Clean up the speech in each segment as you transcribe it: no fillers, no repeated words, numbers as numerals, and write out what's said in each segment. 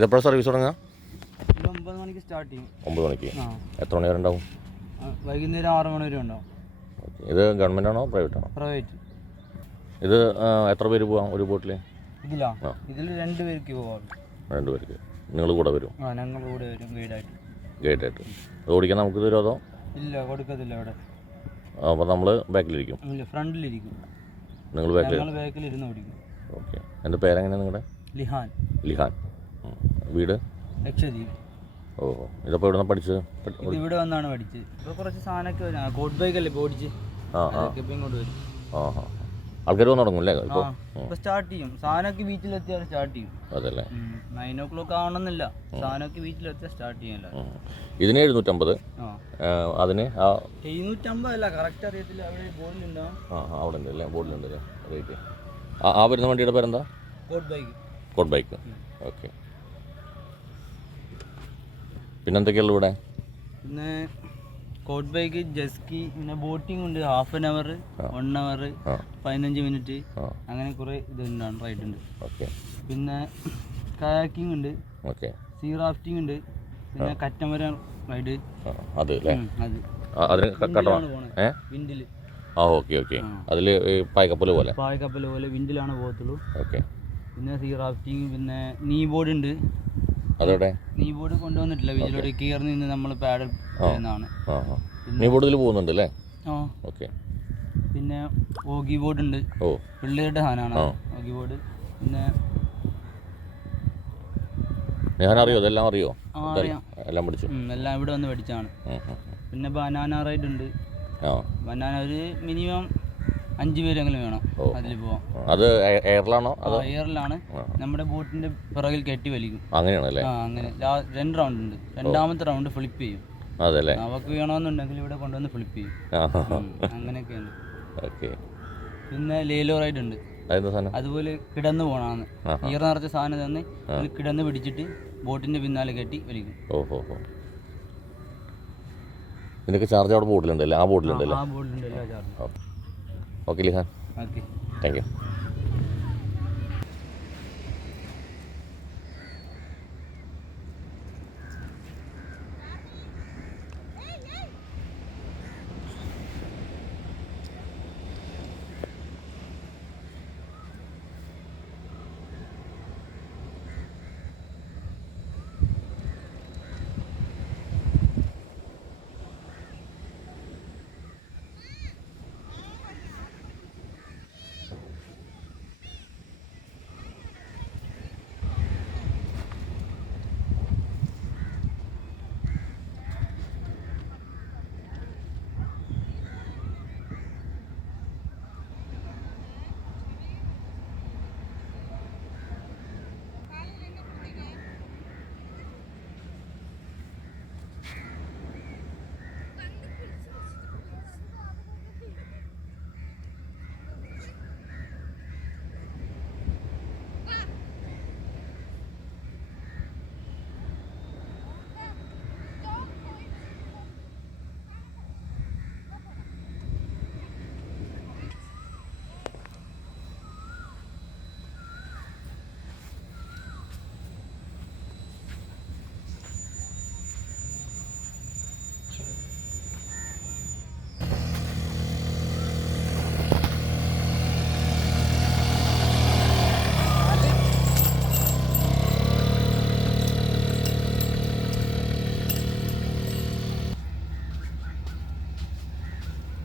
ഇതെപ്പോഴാണ് service തുടങ്ങുക? 9 മണിക്ക് start ചെയ്യും. 9 മണിക്ക്. എത്ര മണി വരെ ഉണ്ടാവും? വൈകുന്നേരം 6 മണി വരെ ഉണ്ടാവും. ഇത് ഗവൺമെൻറ് ആണോ പ്രൈവറ്റ് ആണോ? പ്രൈവറ്റ്. ഇത് എത്ര പേര് പോവാം ഒരു ബോട്ടിൽ? ഇതിൽ 2 പേർക്ക് പോകാം. 2 പേർക്ക്. നിങ്ങൾ കൂടെ വരും? ഞങ്ങൾ കൂടെ വരും ഗൈഡായിട്ട്. അത് ഓടിക്കാൻ നമുക്ക് തരുമോ അതോ? ഇല്ല, കൊടുക്കത്തില്ല അവിടെ. അപ്പോൾ നമ്മൾ ബാക്കിലിരിക്കും? ഇല്ല, ഫ്രണ്ടിലിരിക്കും. നിങ്ങൾ ബാക്കിലിരുന്ന് ഓടിക്കും. ഓക്കെ. എൻ്റെ പേരെങ്ങനെയാണ് നിങ്ങളുടെ? ലിഹാൻ. വീട്? ലക്ഷദ്വീപ്. ഓഹോ. ഇതിപ്പോൾ ഇവിടെ നിന്ന് പഠിച്ചത്? ഇവിടെ വന്നാണ് പഠിച്ചത്. ഇപ്പോൾ കുറച്ച് സാധനമൊക്കെ വരും. കോട്ട് ബൈക്കല്ലേ ഇപ്പോൾ ഓടിച്ച്. ഇപ്പം ഇങ്ങോട്ട് വരും. ആൾക്കാർ വന്ന് തുടങ്ങും അല്ലേ? ഇപ്പോൾ സ്റ്റാർട്ട് ചെയ്യും. സാധനമൊക്കെ ബീച്ചിലെത്തിയാൽ സ്റ്റാർട്ട് ചെയ്യും. അതല്ലേ? 9 o'clock ആവണമെന്നില്ല. സാധനമൊക്കെ ബീച്ചിലെത്തിയാൽ സ്റ്റാർട്ട് ചെയ്യല്ല. ഇതിന് 750. അതിന് 750 അല്ല, കറക്റ്റ് അറിയത്തില്ല. അവിടെ ബോർഡിലുണ്ടാവും. അവിടെ ഉണ്ട് അല്ലേ? ബോർഡിലുണ്ട് അല്ലേ? റേറ്റ്. വരുന്ന വണ്ടിയുടെ പേരെന്താ? കോട്ട് ബൈക്ക്. ഓക്കെ. പിന്നെ എന്തൊക്കെയുള്ളൂ ഇവിടെ? പിന്നെ കോട്ട് ബൈക്ക്, ജെസ്കി, പിന്നെ ബോട്ടിംഗ് ഉണ്ട്. 1/2 hour, 1 hour, 15 minute, അങ്ങനെ കുറേ ഇതുണ്ടാണ്, റൈഡ് ഉണ്ട്. ഓക്കെ. പിന്നെ കയാക്കിംഗ് ഉണ്ട്. ഓക്കെ. സീ റാഫ്റ്റിംഗ് ഉണ്ട്. പിന്നെ കറ്റമരം റൈഡ്. അത് അല്ലേ? വിൻഡിൽ. ഓക്കെ. അതിൽ പായ്ക്കപ്പൽ പോലെ വിൻഡിലാണ് പോകത്തുള്ളൂ. ഓക്കെ. പിന്നെ സീ റാഫ്റ്റിംഗ്. പിന്നെ നീ ബോർഡ് ഉണ്ട്. അതോടെ നീ ബോർഡ് കൊണ്ടുവന്നിട്ടില്ല. വീട്ടിലോട്ട് കയറി നിന്ന് നമ്മൾ പാഡൽ ചെയ്യുന്നതാണ്. നീ ബോർഡിൽ പോകുന്നുണ്ട് അല്ലേ? ഓക്കെ. പിന്നെ ഓഗി ബോർഡ് ഉണ്ട്. പിള്ളേരുടെ സാധനമാണ് ഓഗി ബോർഡ്. പിന്നെ അറിയോ? അതെല്ലാം അറിയോ? എല്ലാം പഠിച്ചു. എല്ലാം ഇവിടെ വന്ന് പഠിച്ചാണ്. പിന്നെ ബനാന റൈഡ് ഉണ്ട്. ബനാന ഒരു മിനിമം 5 പേരെങ്കിലും വേണം അതിൽ പോവാം. അത് എയറിലാണോ? എയറിലാണ്. നമ്മുടെ ബോട്ടിന്റെ പിറകിൽ കെട്ടി വലിക്കും. അങ്ങനെയാണല്ലേ? അങ്ങനെ 2 റൗണ്ട് ഉണ്ട്. 2ാമത്തെ റൗണ്ട് ഫ്ലിപ്പ് ചെയ്യും. അതല്ലേ? അവർക്ക് വേണമെന്നുണ്ടെങ്കിൽ ഇവിടെ കൊണ്ടുവന്ന് ഫ്ലിപ്പ് ചെയ്യും. അങ്ങനെയൊക്കെയാണ്. ഓക്കെ. പിന്നെ ലേലോ റൈഡ് ഉണ്ട്. അതുപോലെ കിടന്ന് പോകണമെന്ന് ഈർ നിറച്ച സാധനം തന്നെ കിടന്ന് പിടിച്ചിട്ട് ബോട്ടിന്റെ പിന്നാലെ കെട്ടി വലിക്കും. ഓഹോ. ഇതിനൊക്കെ ചാർജ് അവിടെ ബോട്ടിലുണ്ടല്ലേ? ആ ബോട്ടിലുണ്ടല്ലേ? എല്ലാ ചാർജും. ഓക്കെ ലിഹാൻ. Okay, thank you.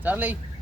Charlie.